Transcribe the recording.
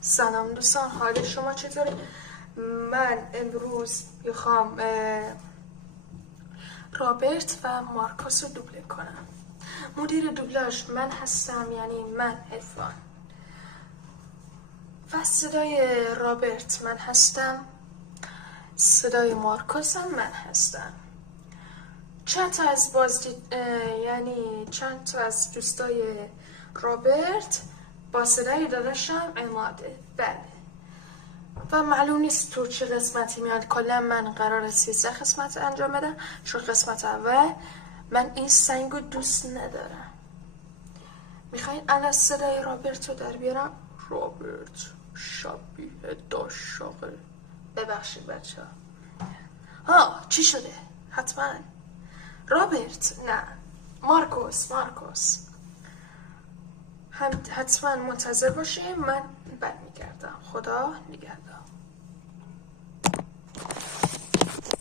سلام دوستان، حال شما چطوره؟ من امروز میخوام رابرت و مارکوس رو دوبله کنم. مدیر دوبلاژ من هستم، یعنی من ارفان، و صدای رابرت من هستم، صدای مارکوس هم من هستم. چند تا از چند تا از دوستای رابرت با صدای داداشم اماده. بله، و معلوم نیست تو چه قسمتی میاد. کلا من قراره 13 قسمت انجام بدم، چون قسمت اول من این سنگو دوست ندارم. میخواین الان صدای رابرت رو در بیارم؟ رابرت شبیه داشاقه. ببخشید بچه ها. چی شده؟ حتما رابرت، نه مارکوس. حتما منتظر باشیم، من برمیگردم. خدا نگهدار.